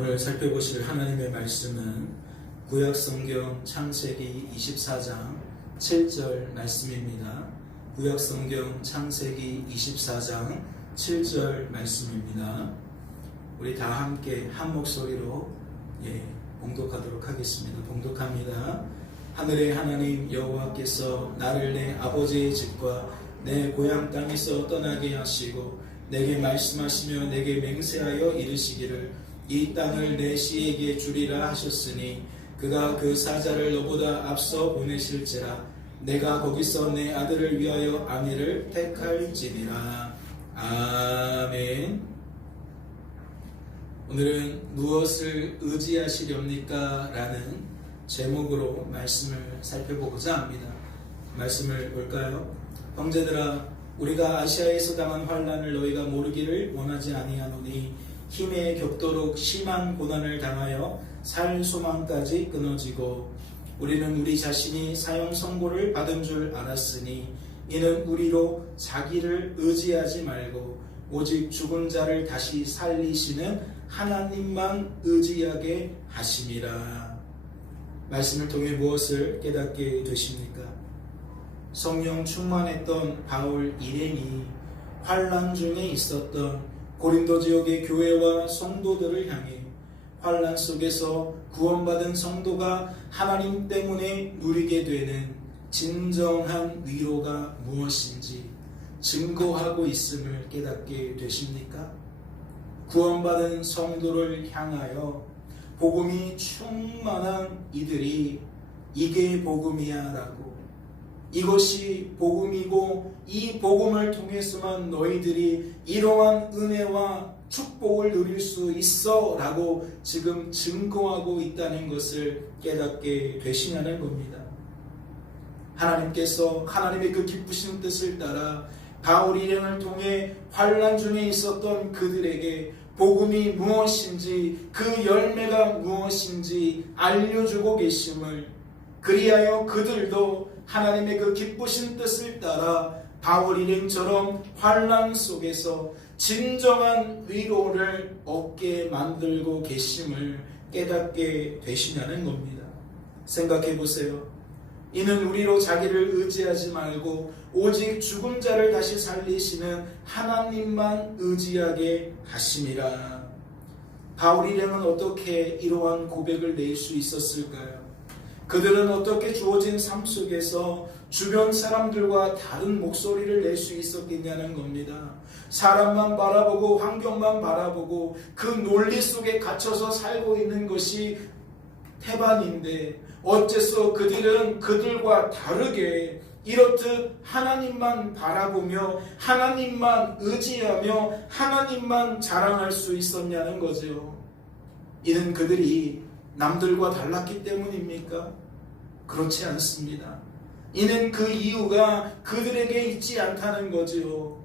오늘 살펴보실 하나님의 말씀은 구약성경 창세기 24장 7절 말씀입니다. 구약성경 창세기 24장 7절 말씀입니다. 우리 다 함께 한 목소리로 봉독하도록 하겠습니다. 봉독합니다. 하늘의 하나님 여호와께서 나를 내 아버지의 집과 내 고향 땅에서 떠나게 하시고 내게 말씀하시며 내게 맹세하여 이르시기를 이 땅을 내 씨에게 주리라 하셨으니 그가 그 사자를 너보다 앞서 보내실지라 내가 거기서 내 아들을 위하여 아내를 택할지니라. 아멘. 오늘은 무엇을 의지하시렵니까? 라는 제목으로 말씀을 살펴보고자 합니다. 말씀을 볼까요? 형제들아, 우리가 아시아에서 당한 환난을 너희가 모르기를 원하지 아니하노니 힘에 격도록 심한 고난을 당하여 살 소망까지 끊어지고 우리는 우리 자신이 사형 선고를 받은 줄 알았으니 이는 우리로 자기를 의지하지 말고 오직 죽은 자를 다시 살리시는 하나님만 의지하게 하심이라. 말씀을 통해 무엇을 깨닫게 되십니까? 성령 충만했던 바울 일행이 환난 중에 있었던 고린도 지역의 교회와 성도들을 향해 환난 속에서 구원받은 성도가 하나님 때문에 누리게 되는 진정한 위로가 무엇인지 증거하고 있음을 깨닫게 되십니까? 구원받은 성도를 향하여 복음이 충만한 이들이 이게 복음이야 라고, 이것이 복음이고 이 복음을 통해서만 너희들이 이러한 은혜와 축복을 누릴 수 있어 라고 지금 증거하고 있다는 것을 깨닫게 되시냐는 겁니다. 하나님께서 하나님의 그 기쁘신 뜻을 따라 바울 일행을 통해 환난 중에 있었던 그들에게 복음이 무엇인지 그 열매가 무엇인지 알려주고 계심을, 그리하여 그들도 하나님의 그 기쁘신 뜻을 따라 바울 일행처럼 환난 속에서 진정한 위로를 얻게 만들고 계심을 깨닫게 되시냐는 겁니다. 생각해 보세요. 이는 우리로 자기를 의지하지 말고 오직 죽은 자를 다시 살리시는 하나님만 의지하게 하심이라. 바울 일행은 어떻게 이러한 고백을 낼 수 있었을까요? 그들은 어떻게 주어진 삶 속에서 주변 사람들과 다른 목소리를 낼 수 있었겠냐는 겁니다. 사람만 바라보고 환경만 바라보고 그 논리 속에 갇혀서 살고 있는 것이 태반인데 어째서 그들은 그들과 다르게 이렇듯 하나님만 바라보며 하나님만 의지하며 하나님만 자랑할 수 있었냐는 거죠. 이는 그들이 남들과 달랐기 때문입니까? 그렇지 않습니다. 이는 그 이유가 그들에게 있지 않다는 거지요.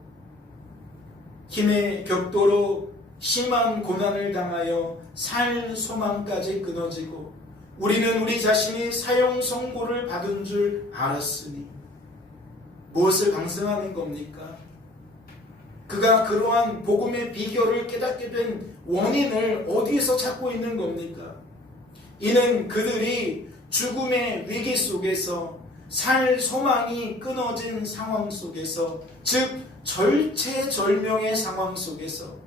힘의 격도로 심한 고난을 당하여 살 소망까지 끊어지고 우리는 우리 자신이 사형 선고를 받은 줄 알았으니 무엇을 방증하는 겁니까? 그가 그러한 복음의 비결을 깨닫게 된 원인을 어디에서 찾고 있는 겁니까? 이는 그들이 죽음의 위기 속에서 살 소망이 끊어진 상황 속에서, 즉 절체절명의 상황 속에서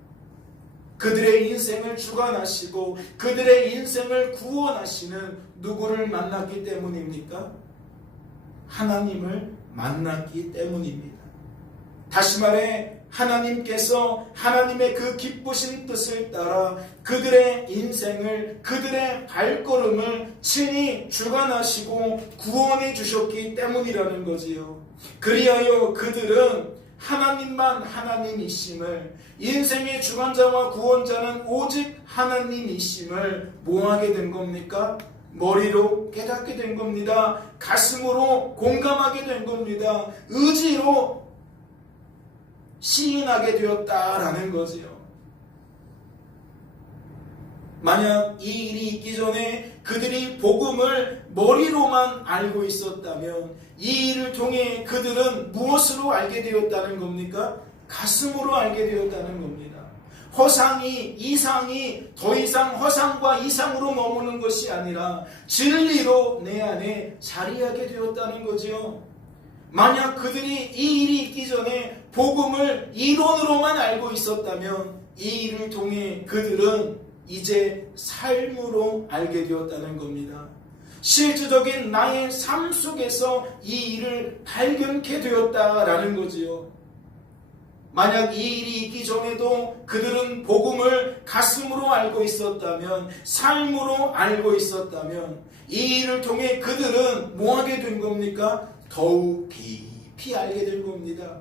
그들의 인생을 주관하시고 그들의 인생을 구원하시는 누구를 만났기 때문입니까? 하나님을 만났기 때문입니다. 다시 말해 하나님께서 하나님의 그 기쁘신 뜻을 따라 그들의 인생을, 그들의 발걸음을 친히 주관하시고 구원해 주셨기 때문이라는 거지요. 그리하여 그들은 하나님만 하나님이심을, 인생의 주관자와 구원자는 오직 하나님이심을 뭐하게 된 겁니까? 머리로 깨닫게 된 겁니다. 가슴으로 공감하게 된 겁니다. 의지로 시인하게 되었다라는 거지요. 만약 이 일이 있기 전에 그들이 복음을 머리로만 알고 있었다면 이 일을 통해 그들은 무엇으로 알게 되었다는 겁니까? 가슴으로 알게 되었다는 겁니다. 허상이, 이상이 더 이상 허상과 이상으로 머무는 것이 아니라 진리로 내 안에 자리하게 되었다는 거지요. 만약 그들이 이 일이 있기 전에 복음을 이론으로만 알고 있었다면 이 일을 통해 그들은 이제 삶으로 알게 되었다는 겁니다. 실질적인 나의 삶 속에서 이 일을 발견케 되었다라는 거지요. 만약 이 일이 있기 전에도 그들은 복음을 가슴으로 알고 있었다면, 삶으로 알고 있었다면 이 일을 통해 그들은 뭐하게 된 겁니까? 더욱 깊이 알게 된 겁니다.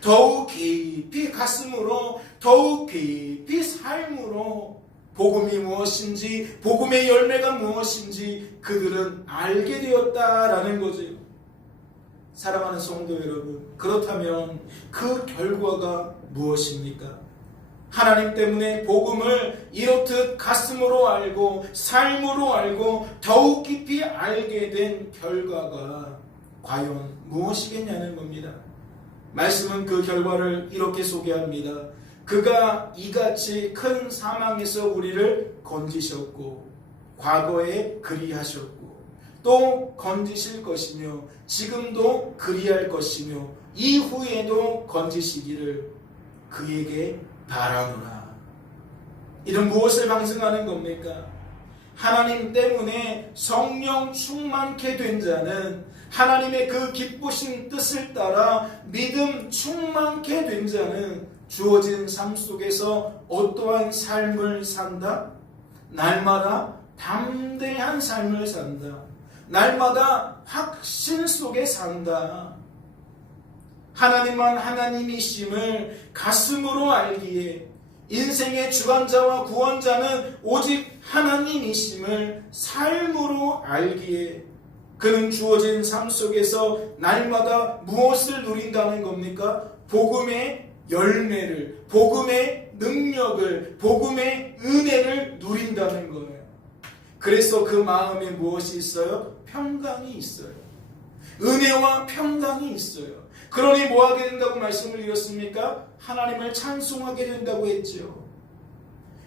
더욱 깊이 가슴으로, 더욱 깊이 삶으로 복음이 무엇인지, 복음의 열매가 무엇인지 그들은 알게 되었다라는 거죠. 사랑하는 성도 여러분, 그렇다면 그 결과가 무엇입니까? 하나님 때문에 복음을 이렇듯 가슴으로 알고 삶으로 알고 더욱 깊이 알게 된 결과가 과연 무엇이겠냐는 겁니다. 말씀은 그 결과를 이렇게 소개합니다. 그가 이같이 큰 사망에서 우리를 건지셨고 과거에 그리하셨고 또 건지실 것이며 지금도 그리할 것이며 이후에도 건지시기를 그에게 바라노라. 이는 무엇을 방증하는 겁니까? 하나님 때문에 성령 충만케 된 자는 하나님의 그 기쁘신 뜻을 따라 믿음 충만케 된 자는 주어진 삶 속에서 어떠한 삶을 산다? 날마다 담대한 삶을 산다. 날마다 확신 속에 산다. 하나님만 하나님이심을 가슴으로 알기에 인생의 주관자와 구원자는 오직 하나님이심을 삶으로 알기에 그는 주어진 삶 속에서 날마다 무엇을 누린다는 겁니까? 복음의 열매를, 복음의 능력을, 복음의 은혜를 누린다는 거예요. 그래서 그 마음에 무엇이 있어요? 평강이 있어요. 은혜와 평강이 있어요. 그러니 뭐 하게 된다고 말씀을 드렸습니까? 하나님을 찬송하게 된다고 했죠.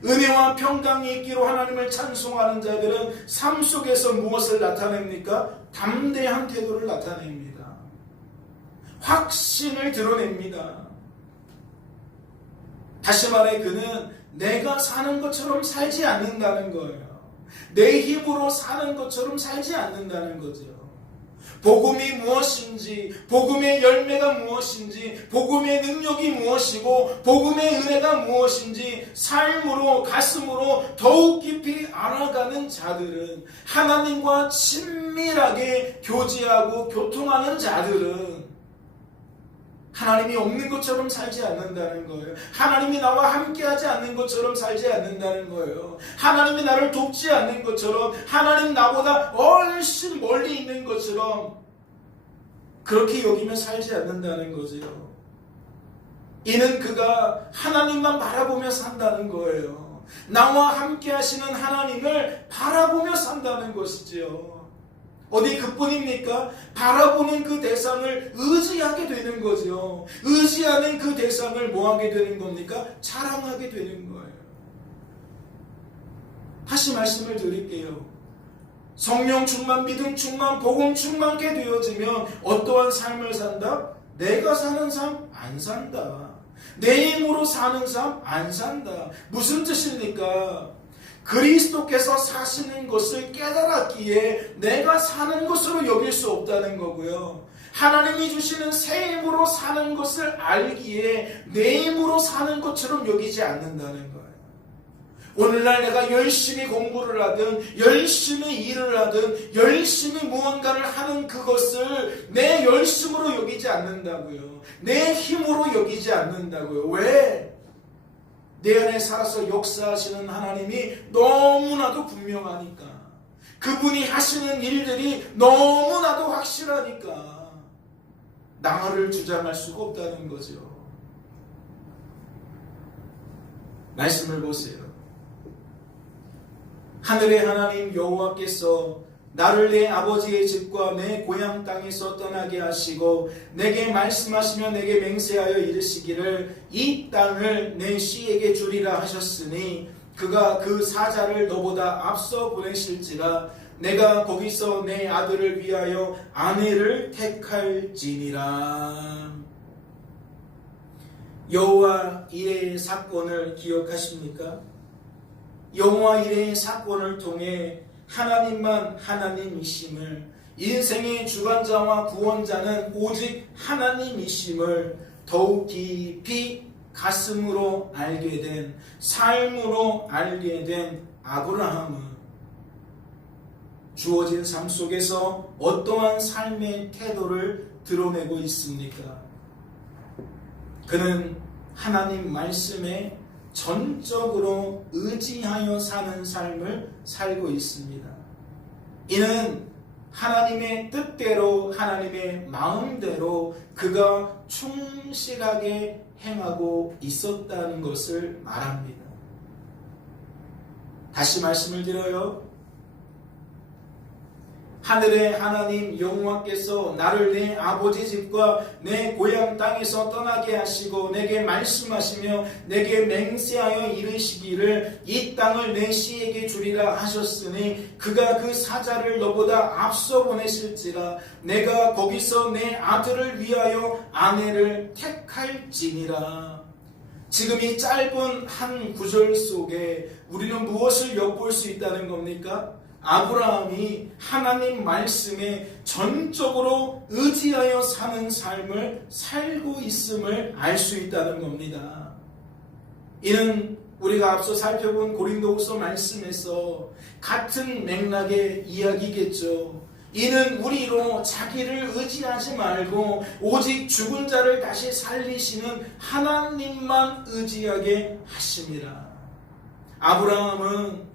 은혜와 평강이 있기로 하나님을 찬송하는 자들은 삶 속에서 무엇을 나타냅니까? 담대한 태도를 나타냅니다. 확신을 드러냅니다. 다시 말해 그는 내가 사는 것처럼 살지 않는다는 거예요. 내 힘으로 사는 것처럼 살지 않는다는 거죠. 복음이 무엇인지, 복음의 열매가 무엇인지, 복음의 능력이 무엇이고, 복음의 은혜가 무엇인지 삶으로, 가슴으로 더욱 깊이 알아가는 자들은, 하나님과 친밀하게 교제하고 교통하는 자들은 하나님이 없는 것처럼 살지 않는다는 거예요. 하나님이 나와 함께하지 않는 것처럼 살지 않는다는 거예요. 하나님이 나를 돕지 않는 것처럼, 하나님 나보다 훨씬 멀리 있는 것처럼 그렇게 여기면 살지 않는다는 거죠. 이는 그가 하나님만 바라보며 산다는 거예요. 나와 함께하시는 하나님을 바라보며 산다는 것이지요. 어디 그뿐입니까? 바라보는 그 대상을 의지하게 되는 거죠. 의지하는 그 대상을 뭐하게 되는 겁니까? 자랑하게 되는 거예요. 다시 말씀을 드릴게요. 성령 충만, 믿음 충만, 복음 충만케 되어지면 어떠한 삶을 산다? 내가 사는 삶 안 산다. 내 힘으로 사는 삶 안 산다. 무슨 뜻입니까? 그리스도께서 사시는 것을 깨달았기에 내가 사는 것으로 여길 수 없다는 거고요. 하나님이 주시는 새 힘으로 사는 것을 알기에 내 힘으로 사는 것처럼 여기지 않는다는 거예요. 오늘날 내가 열심히 공부를 하든 열심히 일을 하든 열심히 무언가를 하는 그것을 내 열심으로 여기지 않는다고요. 내 힘으로 여기지 않는다고요. 왜? 내 안에 살아서 역사하시는 하나님이 너무나도 분명하니까, 그분이 하시는 일들이 너무나도 확실하니까 나를 주장할 수가 없다는 거죠. 말씀을 보세요. 하늘의 하나님 여호와께서 나를 내 아버지의 집과 내 고향 땅에서 떠나게 하시고 내게 말씀하시며 내게 맹세하여 이르시기를 이 땅을 내 씨에게 주리라 하셨으니 그가 그 사자를 너보다 앞서 보내실지라 내가 거기서 내 아들을 위하여 아내를 택할지니라. 여호와 이레의 사건을 기억하십니까? 여호와 이레의 사건을 통해 하나님만 하나님이심을, 인생의 주관자와 구원자는 오직 하나님이심을 더욱 깊이 가슴으로 알게 된, 삶으로 알게 된 아브라함은 주어진 삶 속에서 어떠한 삶의 태도를 드러내고 있습니까? 그는 하나님 말씀에 전적으로 의지하여 사는 삶을 살고 있습니다. 이는 하나님의 뜻대로, 하나님의 마음대로 그가 충실하게 행하고 있었다는 것을 말합니다. 다시 말씀을 드려요. 하늘의 하나님 여호와께서 나를 내 아버지 집과 내 고향 땅에서 떠나게 하시고 내게 말씀하시며 내게 맹세하여 이르시기를 이 땅을 내 씨에게 주리라 하셨으니 그가 그 사자를 너보다 앞서 보내실지라 내가 거기서 내 아들을 위하여 아내를 택할지니라. 지금 이 짧은 한 구절 속에 우리는 무엇을 엿볼 수 있다는 겁니까? 아브라함이 하나님 말씀에 전적으로 의지하여 사는 삶을 살고 있음을 알 수 있다는 겁니다. 이는 우리가 앞서 살펴본 고린도후서 말씀에서 같은 맥락의 이야기겠죠. 이는 우리로 자기를 의지하지 말고 오직 죽은 자를 다시 살리시는 하나님만 의지하게 하심이라. 아브라함은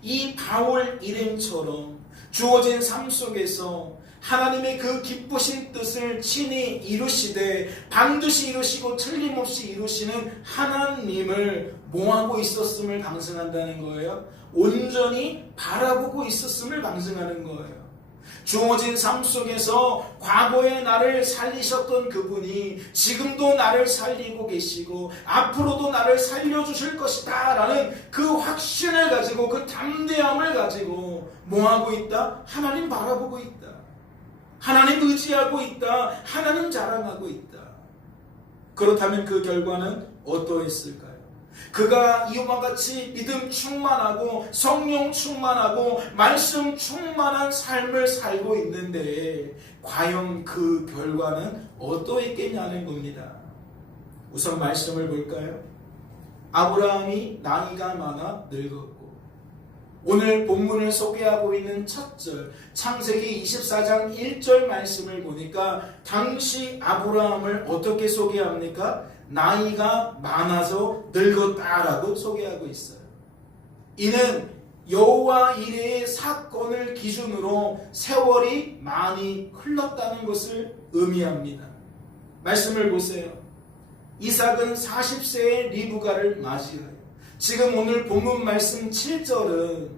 이 바울 일행처럼 주어진 삶 속에서 하나님의 그 기쁘신 뜻을 친히 이루시되 반드시 이루시고 틀림없이 이루시는 하나님을 뭐하고 있었음을 방증한다는 거예요? 온전히 바라보고 있었음을 방증하는 거예요. 주어진 삶 속에서 과거에 나를 살리셨던 그분이 지금도 나를 살리고 계시고 앞으로도 나를 살려주실 것이다 라는 그 확신을 가지고 그 담대함을 가지고 뭐하고 있다? 하나님 바라보고 있다. 하나님 의지하고 있다. 하나님 자랑하고 있다. 그렇다면 그 결과는 어떠했을까요? 그가 이와 같이 믿음 충만하고 성령 충만하고 말씀 충만한 삶을 살고 있는데 과연 그 결과는 어떠했겠냐는 겁니다. 우선 말씀을 볼까요? 아브라함이 나이가 많아 늙었고, 오늘 본문을 소개하고 있는 첫 절 창세기 24장 1절 말씀을 보니까 당시 아브라함을 어떻게 소개합니까? 나이가 많아서 늙었다라고 소개하고 있어요. 이는 여호와 이레의 사건을 기준으로 세월이 많이 흘렀다는 것을 의미합니다. 말씀을 보세요. 이삭은 40세의 리브가를 맞이하여, 지금 오늘 본문 말씀 7절은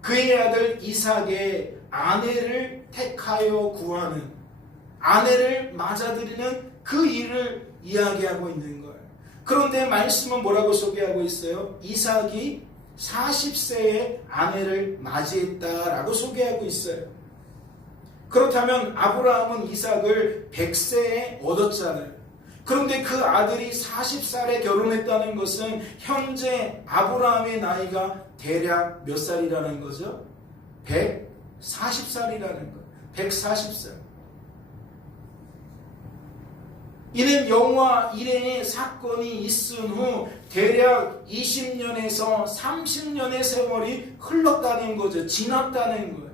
그의 아들 이삭의 아내를 택하여 구하는, 아내를 맞아들이는 그 일을 이야기하고 있는 거예요. 그런데 말씀은 뭐라고 소개하고 있어요? 이삭이 40세의 아내를 맞이했다라고 소개하고 있어요. 그렇다면 아브라함은 이삭을 100세에 얻었잖아요. 그런데 그 아들이 40살에 결혼했다는 것은 현재 아브라함의 나이가 대략 몇 살이라는 거죠? 140살이라는 거예요. 140살. 이는 여호와 이레의 사건이 있은 후 대략 20년에서 30년의 세월이 흘렀다는 거죠. 지났다는 거예요.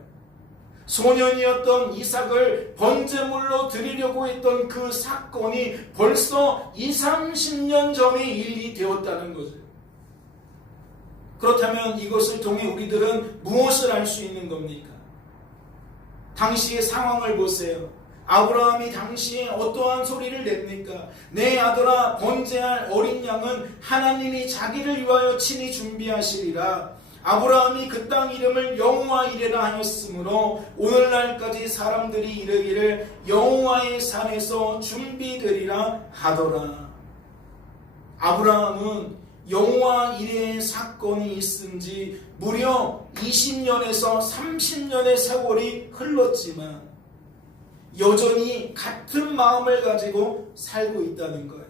소년이었던 이삭을 번제물로 드리려고 했던 그 사건이 벌써 20-30년 전에 일이 되었다는 거죠. 그렇다면 이것을 통해 우리들은 무엇을 알 수 있는 겁니까? 당시의 상황을 보세요. 아브라함이 당시에 어떠한 소리를 냅니까? 내 아들아, 번제할 어린 양은 하나님이 자기를 위하여 친히 준비하시리라. 아브라함이 그 땅 이름을 여호와 이레라 하였으므로 오늘날까지 사람들이 이르기를 여호와의 산에서 준비되리라 하더라. 아브라함은 여호와 이레의 사건이 있은 지 무려 20년에서 30년의 세월이 흘렀지만 여전히 같은 마음을 가지고 살고 있다는 거예요.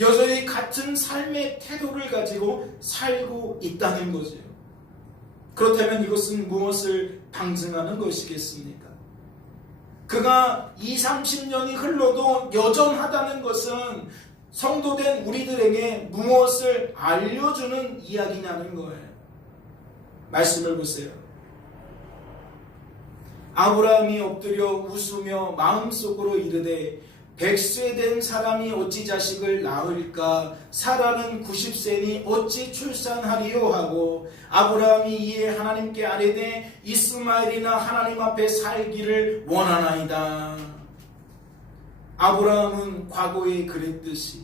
여전히 같은 삶의 태도를 가지고 살고 있다는 거죠. 그렇다면 이것은 무엇을 방증하는 것이겠습니까? 그가 20, 30년이 흘러도 여전하다는 것은 성도된 우리들에게 무엇을 알려주는 이야기냐는 거예요. 말씀을 보세요. 아브라함이 엎드려 웃으며 마음속으로 이르되 100세 된 사람이 어찌 자식을 낳을까? 사라는 90세니 어찌 출산하리요? 하고 아브라함이 이에 하나님께 아뢰되 이스마엘이나 하나님 앞에 살기를 원하나이다. 아브라함은 과거에 그랬듯이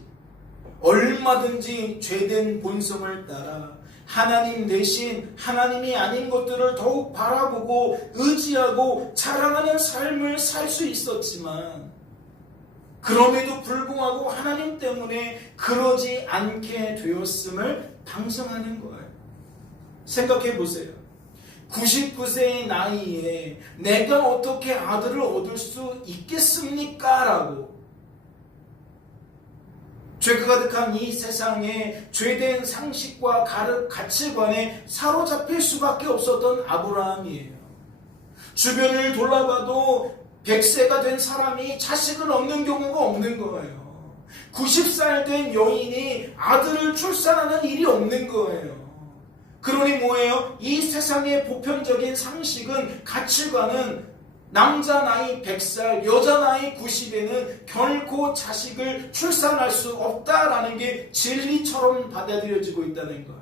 얼마든지 죄된 본성을 따라 하나님 대신 하나님이 아닌 것들을 더욱 바라보고 의지하고 자랑하는 삶을 살 수 있었지만 그럼에도 불구하고 하나님 때문에 그러지 않게 되었음을 방성하는 거예요. 생각해 보세요. 99세의 나이에 내가 어떻게 아들을 얻을 수 있겠습니까? 라고 죄가 가득한 이 세상에 죄된 상식과 가치관에 사로잡힐 수밖에 없었던 아브라함이에요. 주변을 돌아봐도 100세가 된 사람이 자식을 얻는 경우가 없는 거예요. 90살 된 여인이 아들을 출산하는 일이 없는 거예요. 그러니 뭐예요? 이 세상의 보편적인 상식은, 가치관은 남자 나이 100살, 여자 나이 90에는 결코 자식을 출산할 수 없다라는 게 진리처럼 받아들여지고 있다는 거예요.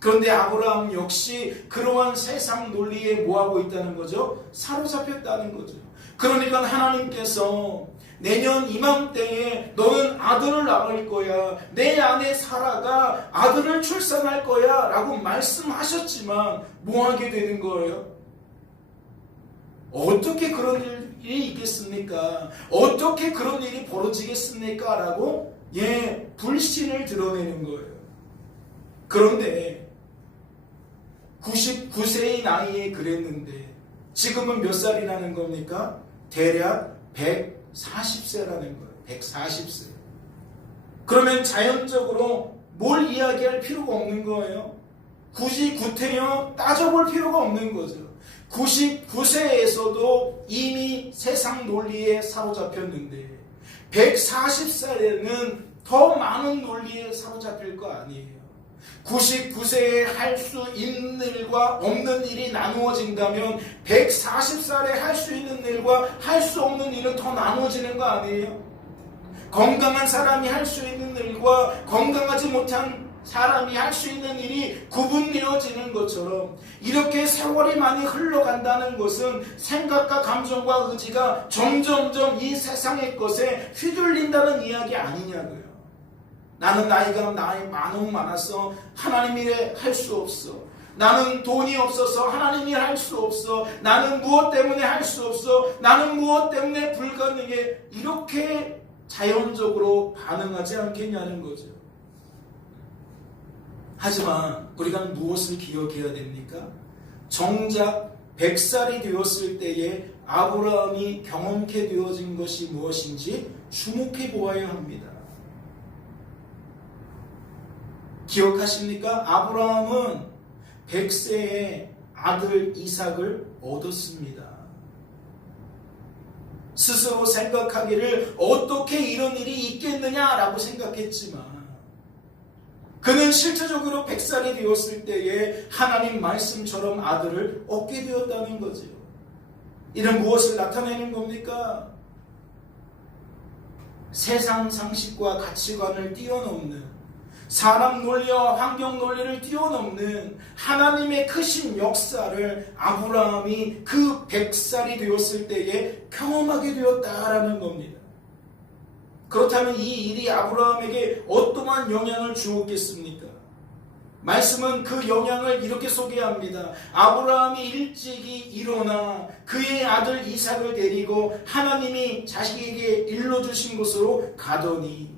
그런데 아브라함 역시 그러한 세상 논리에 뭐하고 있다는 거죠? 사로잡혔다는 거죠. 그러니까 하나님께서 내년 이맘때에 너는 아들을 낳을 거야, 내 아내 사라가 아들을 출산할 거야 라고 말씀하셨지만 뭐하게 되는 거예요? 어떻게 그런 일이 있겠습니까? 어떻게 그런 일이 벌어지겠습니까? 라고 불신을 드러내는 거예요. 그런데 99세의 나이에 그랬는데 지금은 몇 살이라는 겁니까? 대략 140세라는 거예요. 140세. 그러면 자연적으로 뭘 이야기할 필요가 없는 거예요. 굳이 구태여 따져볼 필요가 없는 거죠. 99세에서도 이미 세상 논리에 사로잡혔는데 140살에는 더 많은 논리에 사로잡힐 거 아니에요. 99세에 할 수 있는 일과 없는 일이 나누어진다면 140살에 할 수 있는 일과 할 수 없는 일은 더 나누어지는 거 아니에요? 건강한 사람이 할 수 있는 일과 건강하지 못한 사람이 할 수 있는 일이 구분되어지는 것처럼 이렇게 세월이 많이 흘러간다는 것은 생각과 감정과 의지가 점점점 이 세상의 것에 휘둘린다는 이야기 아니냐고요. 나는 나이가 많으면 많았어 하나님 일 할 수 없어. 나는 돈이 없어서 하나님 일 할 수 없어. 나는 무엇 때문에 할 수 없어. 나는 무엇 때문에 불가능해. 이렇게 자연적으로 반응하지 않겠냐는 거죠. 하지만 우리가 무엇을 기억해야 됩니까? 정작 100살이 되었을 때에 아브라함이 경험케 되어진 것이 무엇인지 주목해 보아야 합니다. 기억하십니까? 아브라함은 100세에 아들 이삭을 얻었습니다. 스스로 생각하기를 어떻게 이런 일이 있겠느냐라고 생각했지만 그는 실제적으로 100살이 되었을 때에 하나님 말씀처럼 아들을 얻게 되었다는 거죠. 이는 무엇을 나타내는 겁니까? 세상 상식과 가치관을 뛰어넘는, 사람 논리와 환경 논리를 뛰어넘는 하나님의 크신 역사를 아브라함이 그 100살이 되었을 때에 경험하게 되었다라는 겁니다. 그렇다면 이 일이 아브라함에게 어떠한 영향을 주었겠습니까? 말씀은 그 영향을 이렇게 소개합니다. 아브라함이 일찍이 일어나 그의 아들 이삭을 데리고 하나님이 자식에게 일러주신 곳으로 가더니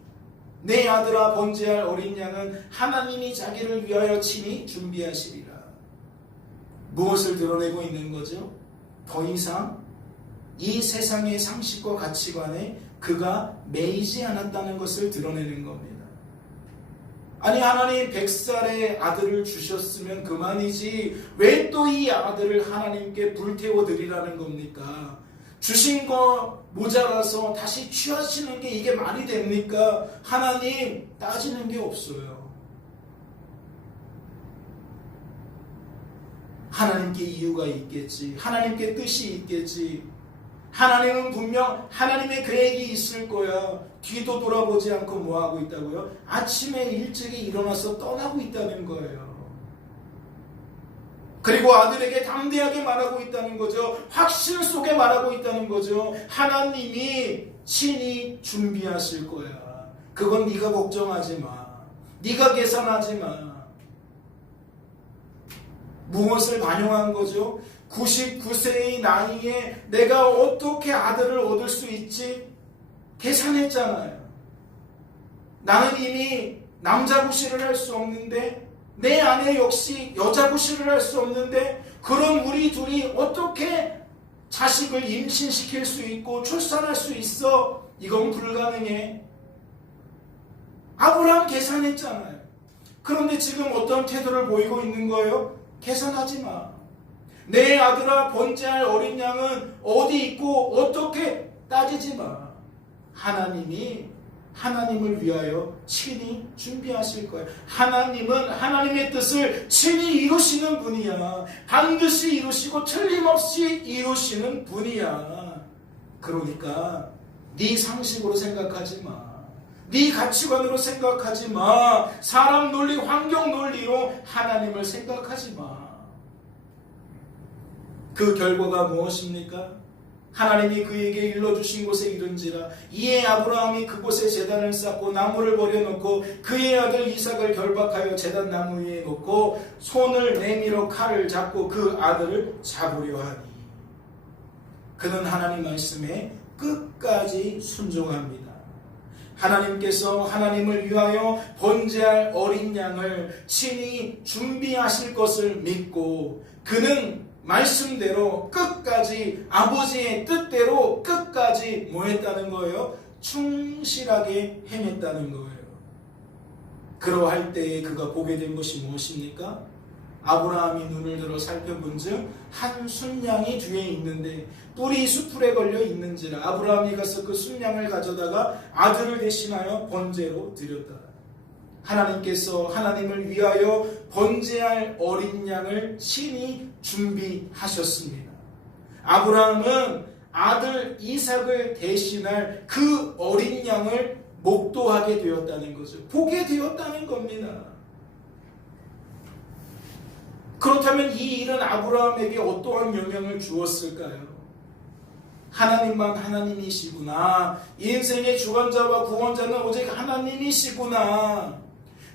내 아들아 번제할 어린 양은 하나님이 자기를 위하여 친히 준비하시리라. 무엇을 드러내고 있는 거죠? 더 이상 이 세상의 상식과 가치관에 그가 매이지 않았다는 것을 드러내는 겁니다. 아니 하나님 100살의 아들을 주셨으면 그만이지 왜 또 이 아들을 하나님께 불태워 드리라는 겁니까? 주신 거 모자라서 다시 취하시는 게 이게 말이 됩니까? 하나님 따지는 게 없어요. 하나님께 이유가 있겠지. 하나님께 뜻이 있겠지. 하나님은 분명 하나님의 계획이 있을 거야. 뒤도 돌아보지 않고 뭐하고 있다고요? 아침에 일찍이 일어나서 떠나고 있다는 거예요. 그리고 아들에게 담대하게 말하고 있다는 거죠. 확신 속에 말하고 있다는 거죠. 하나님이 친히 준비하실 거야. 그건 네가 걱정하지 마. 네가 계산하지 마. 무엇을 반영한 거죠? 99세의 나이에 내가 어떻게 아들을 얻을 수 있지? 계산했잖아요. 나는 이미 남자 구실을 할 수 없는데 내 아내 역시 여자 구실을 할 수 없는데 그런 우리 둘이 어떻게 자식을 임신시킬 수 있고 출산할 수 있어? 이건 불가능해. 아브라함 계산했잖아요. 그런데 지금 어떤 태도를 보이고 있는 거예요? 계산하지 마. 내 아들아 번제할 어린 양은 어디 있고 어떻게 따지지 마. 하나님을 위하여 친히 준비하실 거예요. 하나님은 하나님의 뜻을 친히 이루시는 분이야. 반드시 이루시고 틀림없이 이루시는 분이야. 그러니까 네 상식으로 생각하지 마. 네 가치관으로 생각하지 마. 사람 논리, 환경 논리로 하나님을 생각하지 마. 그 결과가 무엇입니까? 하나님이 그에게 일러주신 곳에 이른지라. 이에 아브라함이 그곳에 제단을 쌓고 나무를 버려놓고 그의 아들 이삭을 결박하여 제단 나무 위에 놓고 손을 내밀어 칼을 잡고 그 아들을 잡으려 하니. 그는 하나님 말씀에 끝까지 순종합니다. 하나님께서 하나님을 위하여 번제할 어린 양을 친히 준비하실 것을 믿고 그는 말씀대로 끝까지 아버지의 뜻대로 끝까지 뭐 했다는 거예요? 충실하게 행했다는 거예요. 그러할 때에 그가 보게 된 것이 무엇입니까? 아브라함이 눈을 들어 살펴본즉 한 순양이 뒤에 있는데 뿔이 수풀에 걸려 있는지라. 아브라함이 가서 그 순양을 가져다가 아들을 대신하여 번제로 드렸다. 하나님께서 하나님을 위하여 번제할 어린 양을 친히 준비하셨습니다. 아브라함은 아들 이삭을 대신할 그 어린 양을 목도하게 되었다는 거죠. 보게 되었다는 겁니다. 그렇다면 이 일은 아브라함에게 어떠한 영향을 주었을까요? 하나님만 하나님이시구나. 인생의 주관자와 구원자는 오직 하나님이시구나.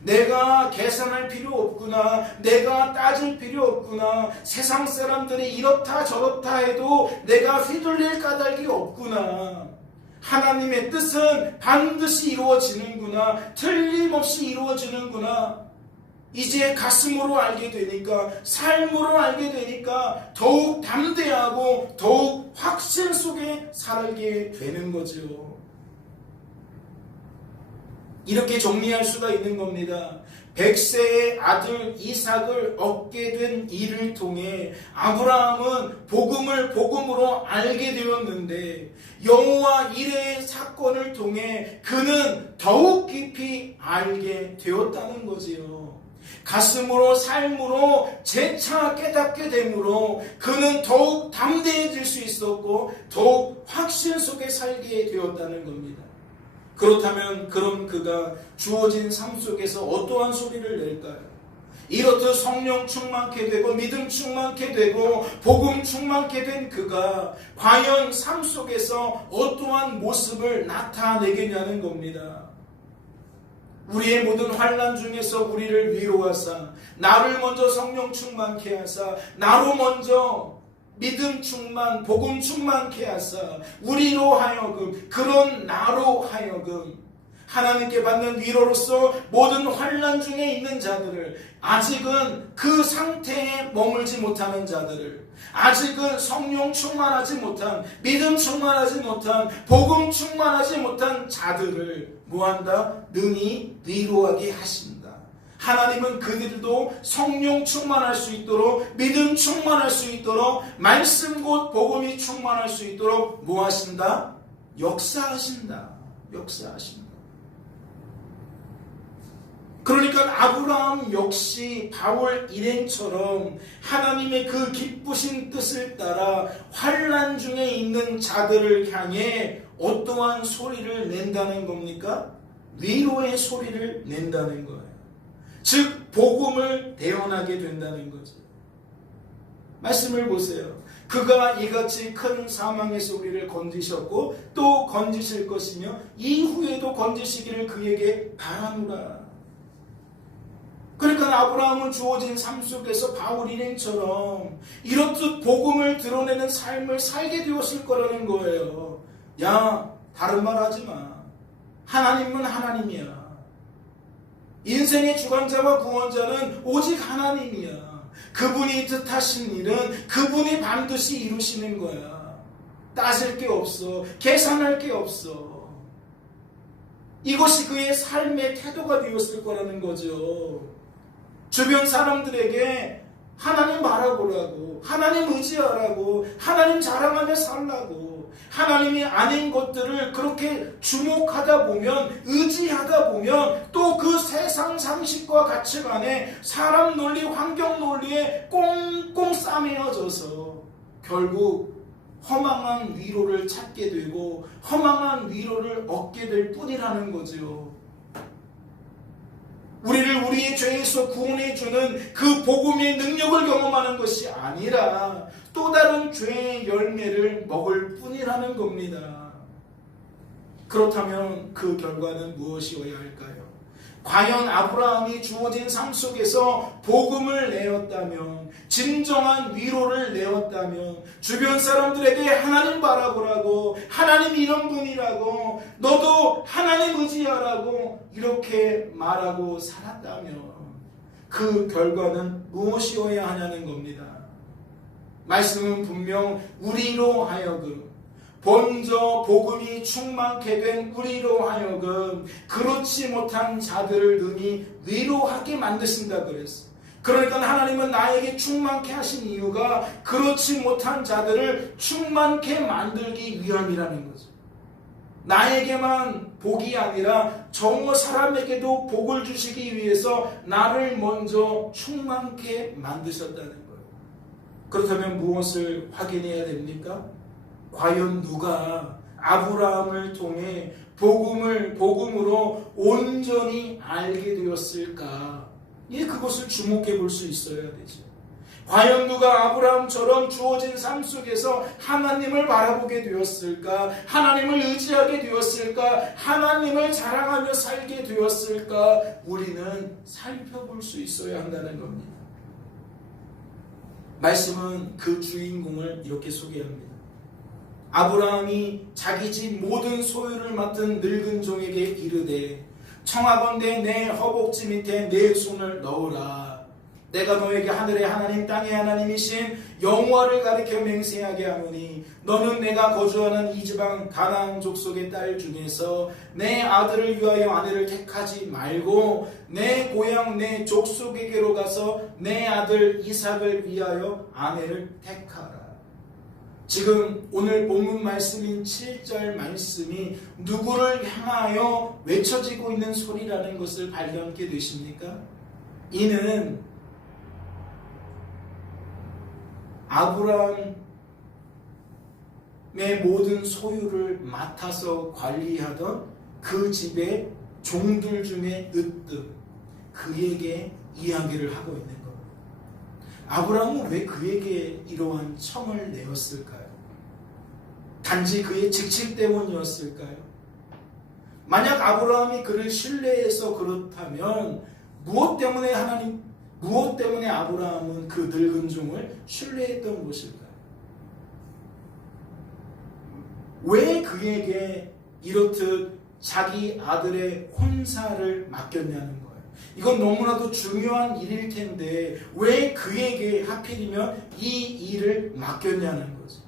내가 계산할 필요 없구나. 내가 따질 필요 없구나. 세상 사람들이 이렇다 저렇다 해도 내가 휘둘릴 까닭이 없구나. 하나님의 뜻은 반드시 이루어지는구나. 틀림없이 이루어지는구나. 이제 가슴으로 알게 되니까, 삶으로 알게 되니까 더욱 담대하고 더욱 확신 속에 살게 되는 거죠. 이렇게 정리할 수가 있는 겁니다. 100세의 아들 이삭을 얻게 된 일을 통해 아브라함은 복음을 복음으로 알게 되었는데 여호와 이레의 사건을 통해 그는 더욱 깊이 알게 되었다는 거지요. 가슴으로 삶으로 재차 깨닫게 되므로 그는 더욱 담대해질 수 있었고 더욱 확신 속에 살게 되었다는 겁니다. 그렇다면 그럼 그가 주어진 삶 속에서 어떠한 소리를 낼까요? 이렇듯 성령 충만케 되고 믿음 충만케 되고 복음 충만케 된 그가 과연 삶 속에서 어떠한 모습을 나타내겠냐는 겁니다. 우리의 모든 환난 중에서 우리를 위로하사 나를 먼저 성령 충만케 하사 나로 먼저 믿음 충만 복음 충만케 하사 우리로 하여금 그런 나로 하여금 하나님께 받는 위로로서 모든 환난 중에 있는 자들을 아직은 그 상태에 머물지 못하는 자들을 아직은 성령 충만하지 못한 믿음 충만하지 못한 복음 충만하지 못한 자들을 뭐한다? 능히 위로하게 하신다. 하나님은 그들도 성령 충만할 수 있도록 믿음 충만할 수 있도록 말씀 곧 복음이 충만할 수 있도록 뭐 하신다? 역사하신다. 역사하신다. 그러니까 아브라함 역시 바울 일행처럼 하나님의 그 기쁘신 뜻을 따라 환난 중에 있는 자들을 향해 어떠한 소리를 낸다는 겁니까? 위로의 소리를 낸다는 거예요. 즉 복음을 대언하게 된다는 거죠. 말씀을 보세요. 그가 이같이 큰 사망에서 우리를 건지셨고 또 건지실 것이며 이후에도 건지시기를 그에게 바라노라. 그러니까 아브라함은 주어진 삶 속에서 바울 일행처럼 이렇듯 복음을 드러내는 삶을 살게 되었을 거라는 거예요. 야, 다른 말 하지 마. 하나님은 하나님이야. 인생의 주관자와 구원자는 오직 하나님이야. 그분이 뜻하신 일은 그분이 반드시 이루시는 거야. 따질 게 없어. 계산할 게 없어. 이것이 그의 삶의 태도가 되었을 거라는 거죠. 주변 사람들에게 하나님 바라보라고, 하나님 의지하라고, 하나님 자랑하며 살라고, 하나님이 아닌 것들을 그렇게 주목하다 보면, 의지하다 보면 또 그 세상 상식과 가치관에 사람 논리, 환경 논리에 꽁꽁 싸매어져서 결국 허망한 위로를 찾게 되고 허망한 위로를 얻게 될 뿐이라는 거죠. 우리를 우리의 죄에서 구원해주는 그 복음의 능력을 경험하는 것이 아니라 또 다른 죄의 열매를 먹을 뿐이라는 겁니다. 그렇다면 그 결과는 무엇이어야 할까요? 과연 아브라함이 주어진 삶 속에서 복음을 내었다면, 진정한 위로를 내었다면, 주변 사람들에게 하나님 바라보라고, 하나님 이런 분이라고, 너도 하나님 의지하라고 이렇게 말하고 살았다면 그 결과는 무엇이어야 하냐는 겁니다. 말씀은 분명 우리로 하여금, 먼저 복음이 충만케 된 우리로 하여금 그렇지 못한 자들을 능히 위로하게 만드신다 그랬어. 그러니까 하나님은 나에게 충만케 하신 이유가 그렇지 못한 자들을 충만케 만들기 위함이라는 거죠. 나에게만 복이 아니라 저 사람에게도 복을 주시기 위해서 나를 먼저 충만케 만드셨다는 거예요. 그렇다면 무엇을 확인해야 됩니까? 과연 누가 아브라함을 통해 복음으로 온전히 알게 되었을까? 그것을 주목해 볼 수 있어야 되죠. 과연 누가 아브라함처럼 주어진 삶 속에서 하나님을 바라보게 되었을까? 하나님을 의지하게 되었을까? 하나님을 자랑하며 살게 되었을까? 우리는 살펴볼 수 있어야 한다는 겁니다. 말씀은 그 주인공을 이렇게 소개합니다. 아브라함이 자기 집 모든 소유를 맡은 늙은 종에게 이르되 청하건대 내 허벅지 밑에 내 손을 넣으라. 내가 너에게 하늘의 하나님 땅의 하나님이신 여호와를 가리켜 맹세하게 하노니 너는 내가 거주하는 이 지방 가나안 족속의 딸 중에서 내 아들을 위하여 아내를 택하지 말고 내 고향 내 족속에게로 가서 내 아들 이삭을 위하여 아내를 택하라. 지금 오늘 본문 말씀인 7절 말씀이 누구를 향하여 외쳐지고 있는 소리라는 것을 발견하게 되십니까? 이는 아브라함의 모든 소유를 맡아서 관리하던 그 집의 종들 중에 으뜸 그에게 이야기를 하고 있는 겁니다. 아브라함은 왜 그에게 이러한 청을 내었을까요? 단지 그의 직책 때문이었을까요? 만약 아브라함이 그를 신뢰해서 그렇다면 무엇 때문에 아브라함은 그 늙은 종을 신뢰했던 것일까요? 왜 그에게 이렇듯 자기 아들의 혼사를 맡겼냐는 거예요. 이건 너무나도 중요한 일일 텐데 왜 그에게 하필이면 이 일을 맡겼냐는 거죠.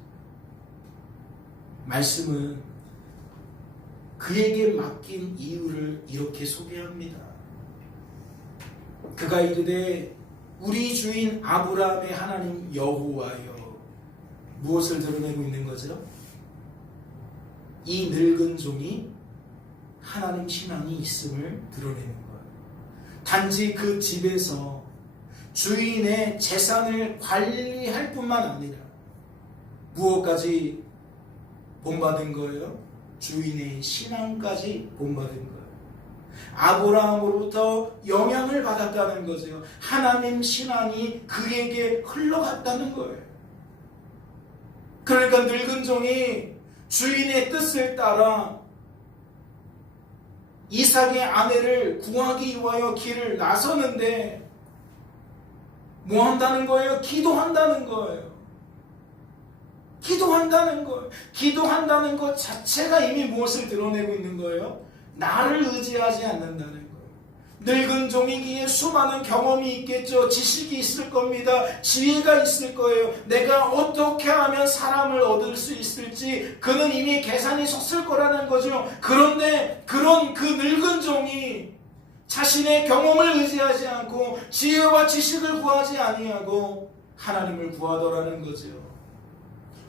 말씀은 그에게 맡긴 이유를 이렇게 소개합니다. 그가 이르되 우리 주인 아브라함의 하나님 여호와여. 무엇을 드러내고 있는 거죠? 이 늙은 종이 하나님 신앙이 있음을 드러내는 거예요. 단지 그 집에서 주인의 재산을 관리할 뿐만 아니라 무엇까지 본받은 거예요? 주인의 신앙까지 본받은 거예요. 아브라함으로부터 영향을 받았다는 거죠. 하나님 신앙이 그에게 흘러갔다는 거예요. 그러니까 늙은 종이 주인의 뜻을 따라 이삭의 아내를 구하기 위하여 길을 나서는데 뭐 한다는 거예요? 기도한다는 거예요. 기도한다는 거예요. 기도한다는 것 자체가 이미 무엇을 드러내고 있는 거예요? 나를 의지하지 않는다는 거예요. 늙은 종이기에 수많은 경험이 있겠죠. 지식이 있을 겁니다. 지혜가 있을 거예요. 내가 어떻게 하면 사람을 얻을 수 있을지 그는 이미 계산이 섰을 거라는 거죠. 그런데 그런 그 늙은 종이 자신의 경험을 의지하지 않고 지혜와 지식을 구하지 아니하고 하나님을 구하더라는 거죠.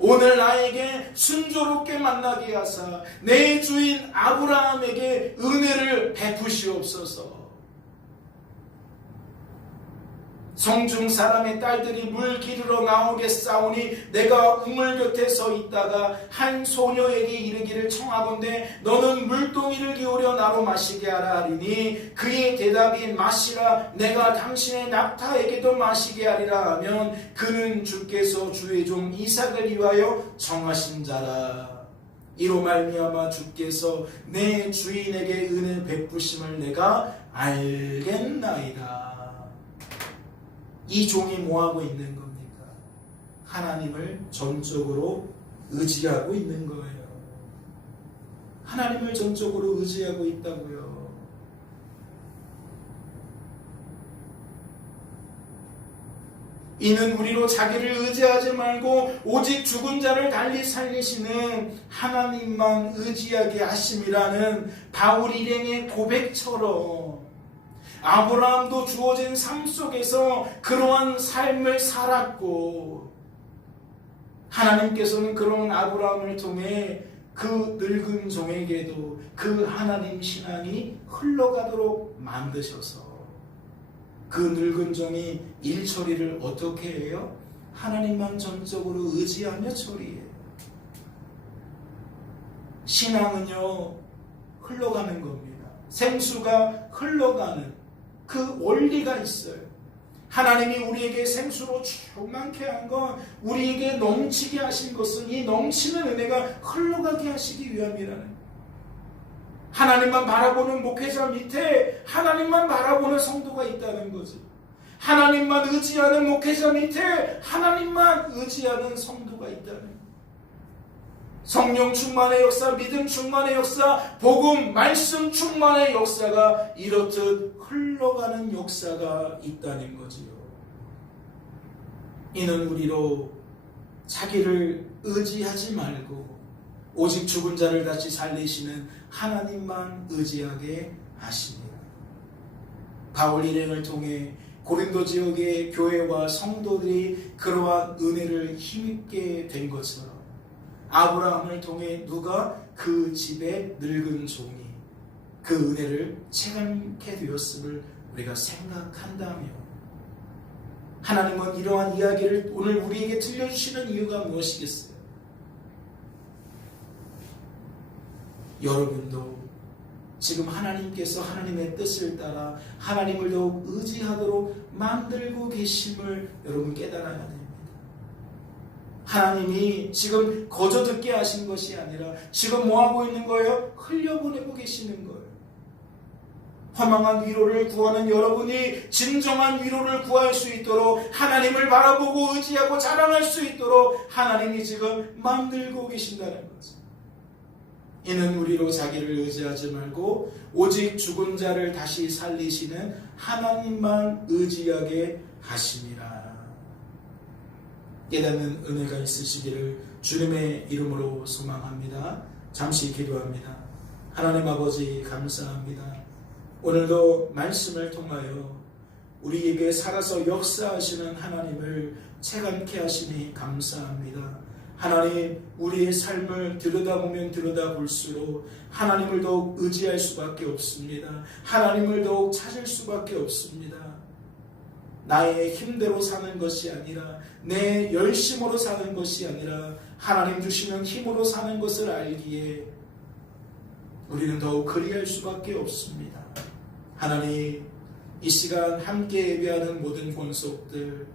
오늘 나에게 순조롭게 만나게 하사 내 주인 아브라함에게 은혜를 베푸시옵소서. 성중 사람의 딸들이 물 기르러 나오겠사오니 내가 우물 곁에 서 있다가 한 소녀에게 이르기를 청하건대 너는 물동이를 기울여 나로 마시게 하라 하리니 그의 대답이 마시라 내가 당신의 낙타에게도 마시게 하리라 하면 그는 주께서 주의 종 이삭을 위하여 정하신 자라. 이로 말미암아 주께서 내 주인에게 은혜 베푸심을 내가 알겠나이다. 이 종이 뭐하고 있는 겁니까? 하나님을 전적으로 의지하고 있는 거예요. 하나님을 전적으로 의지하고 있다고요. 이는 우리로 자기를 의지하지 말고 오직 죽은 자를 달리 살리시는 하나님만 의지하게 하심이라는 바울 일행의 고백처럼 아브라함도 주어진 삶 속에서 그러한 삶을 살았고 하나님께서는 그런 아브라함을 통해 그 늙은 종에게도 그 하나님 신앙이 흘러가도록 만드셔서 그 늙은 종이 일 처리를 어떻게 해요? 하나님만 전적으로 의지하며 처리해요. 신앙은요 흘러가는 겁니다. 생수가 흘러가는 그 원리가 있어요. 하나님이 우리에게 생수로 충만케 한 건 우리에게 넘치게 하신 것은 이 넘치는 은혜가 흘러가게 하시기 위함이라는 하나님만 바라보는 목회자 밑에 하나님만 바라보는 성도가 있다는 거죠. 하나님만 의지하는 목회자 밑에 하나님만 의지하는 성도가 있다는 거죠. 성령 충만의 역사, 믿음 충만의 역사, 복음, 말씀 충만의 역사가 이렇듯 흘러가는 역사가 있다는 거지요. 이는 우리로 자기를 의지하지 말고 오직 죽은 자를 다시 살리시는 하나님만 의지하게 하시니라. 바울 일행을 통해 고린도 지역의 교회와 성도들이 그러한 은혜를 힘입게 된 것처럼 아브라함을 통해 누가 그 집의 늙은 종이 그 은혜를 체감케 되었음을 우리가 생각한다면 하나님은 이러한 이야기를 오늘 우리에게 들려주시는 이유가 무엇이겠어요? 여러분도 지금 하나님께서 하나님의 뜻을 따라 하나님을 더욱 의지하도록 만들고 계심을 여러분 깨달아야 됩니다. 하나님이 지금 거저 듣게 하신 것이 아니라 지금 뭐하고 있는 거예요? 흘려보내고 계시는 거예요. 허망한 위로를 구하는 여러분이 진정한 위로를 구할 수 있도록, 하나님을 바라보고 의지하고 자랑할 수 있도록 하나님이 지금 만들고 계신다는 거죠. 이는 우리로 자기를 의지하지 말고 오직 죽은 자를 다시 살리시는 하나님만 의지하게 하심이라. 깨닫는 은혜가 있으시기를 주님의 이름으로 소망합니다. 잠시 기도합니다. 하나님 아버지 감사합니다. 오늘도 말씀을 통하여 우리에게 살아서 역사하시는 하나님을 체감케 하시니 감사합니다. 하나님, 우리의 삶을 들여다보면 들여다볼수록 하나님을 더욱 의지할 수밖에 없습니다. 하나님을 더욱 찾을 수밖에 없습니다. 나의 힘대로 사는 것이 아니라, 내 열심으로 사는 것이 아니라 하나님 주시는 힘으로 사는 것을 알기에 우리는 더욱 그리할 수밖에 없습니다. 하나님, 이 시간 함께 예배하는 모든 권속들,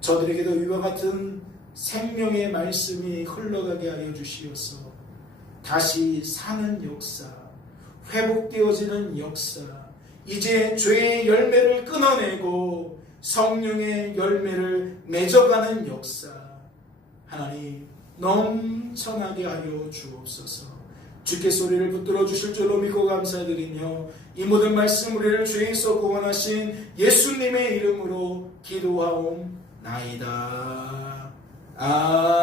저들에게도 이와 같은 생명의 말씀이 흘러가게 하여 주시어서 다시 사는 역사, 회복되어지는 역사, 이제 죄의 열매를 끊어내고 성령의 열매를 맺어가는 역사, 하나님 넘쳐나게 하여 주옵소서. 주께서 우리를 붙들어 주실 줄로 믿고 감사드리며 이 모든 말씀 우리를 죄에서 구원하신 예수님의 이름으로 기도하옵나이다. 아멘.